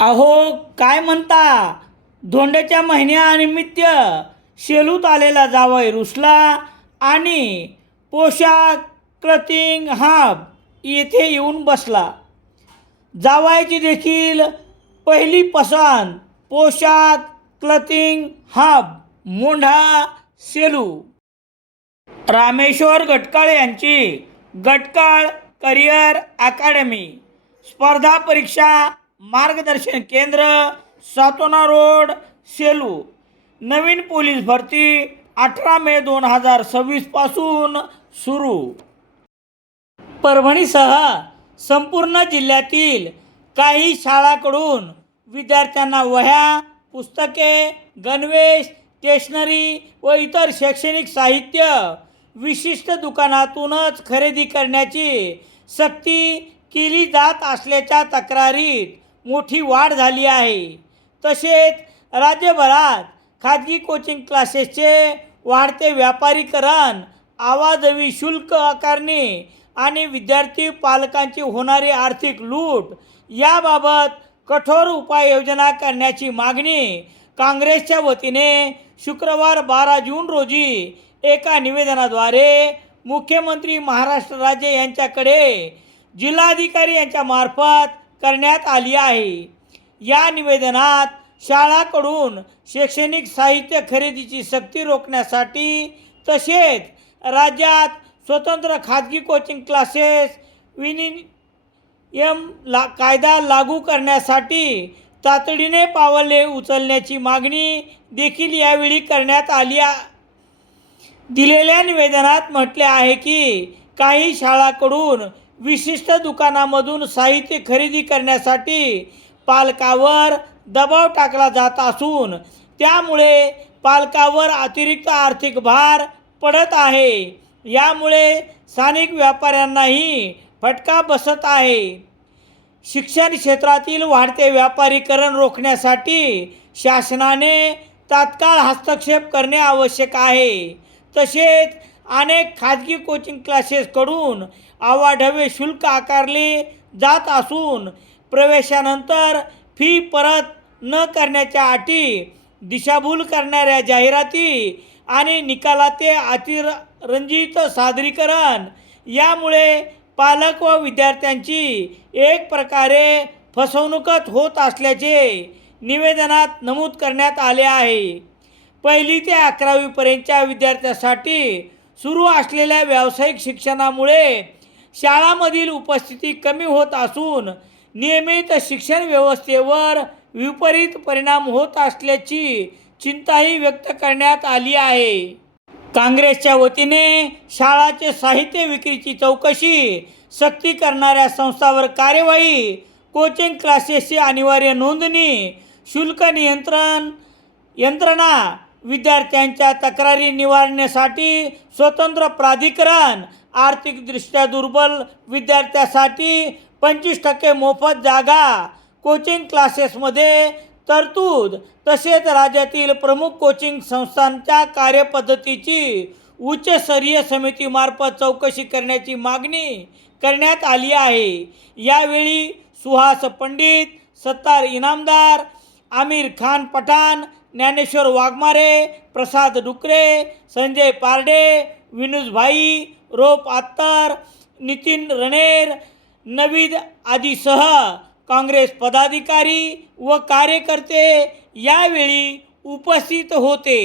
अहो काय म्हणता, धोंड्याच्या महिन्यानिमित्त शेलूत आलेला जावई रुसला आणि पोशाख क्लथिंग हब येथे येऊन बसला. जावयाची देखील पहिली पसंत पोशाख क्लथिंग हब मोंढा सेलू. रामेश्वर गटकाळ यांची गटकाळ करिअर अकॅडमी स्पर्धा परीक्षा मार्गदर्शन केंद्र, सातोना रोड, सेलू. नवीन पोलीस भरती 18 मे 2026 पासून सुरू. परभणीसह संपूर्ण जिल्ह्यातील काही शाळांकडून विद्यार्थ्यांना वह्या, पुस्तके, गणवेश, स्टेशनरी व इतर शैक्षणिक साहित्य विशिष्ट दुकानातूनच खरेदी करण्याची सक्ती केली जात असल्याच्या तक्रारीत मोठी वाढ झाली आहे. तसेच राज्यभरात खाजगी कोचिंग क्लासेसचे वाढते व्यापारीकरण, अवाजवी शुल्क आकारणी आणि विद्यार्थी पालकांची होणारी आर्थिक लूट याबाबत कठोर उपाययोजना करण्याची मागणी काँग्रेसच्या वतीने शुक्रवार 12 जून रोजी एका निवेदनाद्वारे मुख्यमंत्री महाराष्ट्र राज्य यांच्याकडे जिल्हाधिकारी यांच्या मार्फत करण्यात आली आहे. या निवेदनात शाळांकडून शैक्षणिक साहित्य खरेदीची सक्ती रोखण्यासाठी तसेच राज्यात स्वतंत्र खाजगी कोचिंग क्लासेस विनियम कायदा लागू करण्यासाठी तातडीने पावले उचलण्याची मागणी देखील यावेळी करण्यात आली. दिलेल्या निवेदनात म्हटले आहे की काही शाळांकडून विशिष्ट दुकानांमधून साहित्य खरेदी करण्यासाठी पालकावर दबाव टाकला जात असून त्यामुळे पालकावर अतिरिक्त आर्थिक भार पडत आहे. यामुळे स्थानिक व्यापाऱ्यांनाही फटका बसत आहे. शिक्षण क्षेत्रातील वाढते व्यापारीकरण रोखण्यासाठी शासनाने तात्काळ हस्तक्षेप करणे आवश्यक आहे. तसेच अनेक खाजगी कोचिंग क्लासेसकडून अवाढव्य शुल्क आकारले जात असून प्रवेशानंतर फी परत न करण्याच्या अटी, दिशाभूल करणाऱ्या जाहिराती आणि निकालाचे अतिरंजित सादरीकरण यामुळे पालक व विद्यार्थ्यांची एक प्रकारे फसवणूकच होत असल्याचे निवेदनात नमूद करण्यात आले आहे. 1ली ते 11वी पर्यंतच्या विद्यार्थ्यांसाठी सुरू असलेल्या व्यावसायिक शिक्षणामुळे शाळांमधील उपस्थिती कमी होत असून नियमित शिक्षण व्यवस्थेवर विपरीत परिणाम होत असल्याची चिंताही व्यक्त करण्यात आली आहे. काँग्रेसच्या वतीने शाळांचे साहित्य विक्रीची चौकशी, सक्ती करणाऱ्या संस्थांवर कार्यवाही, कोचिंग क्लासेसची अनिवार्य नोंदणी, शुल्क नियंत्रण यंत्रणा, विद्यार्थ्यांच्या तक्रारी निवारण्यासाठी स्वतंत्र प्राधिकरण, आर्थिकदृष्ट्या दुर्बल विद्यार्थ्यांसाठी 25% मोफत जागा कोचिंग क्लासेसमध्ये तरतूद, तसेच राज्यातील प्रमुख कोचिंग संस्थांच्या कार्यपद्धतीची उच्चस्तरीय समितीमार्फत चौकशी करण्याची मागणी करण्यात आली आहे. यावेळी सुहास पंडित, सत्तार इनामदार, आमिर खान पठाण, ज्ञानेश्वर वाघमारे, प्रसाद डुकरे, संजय पारडे, विनुज भाई, रोप अत्तर, नितीन रणेर, नवीद आदीसह काँग्रेस पदाधिकारी व कार्यकर्ते यावेळी उपस्थित होते.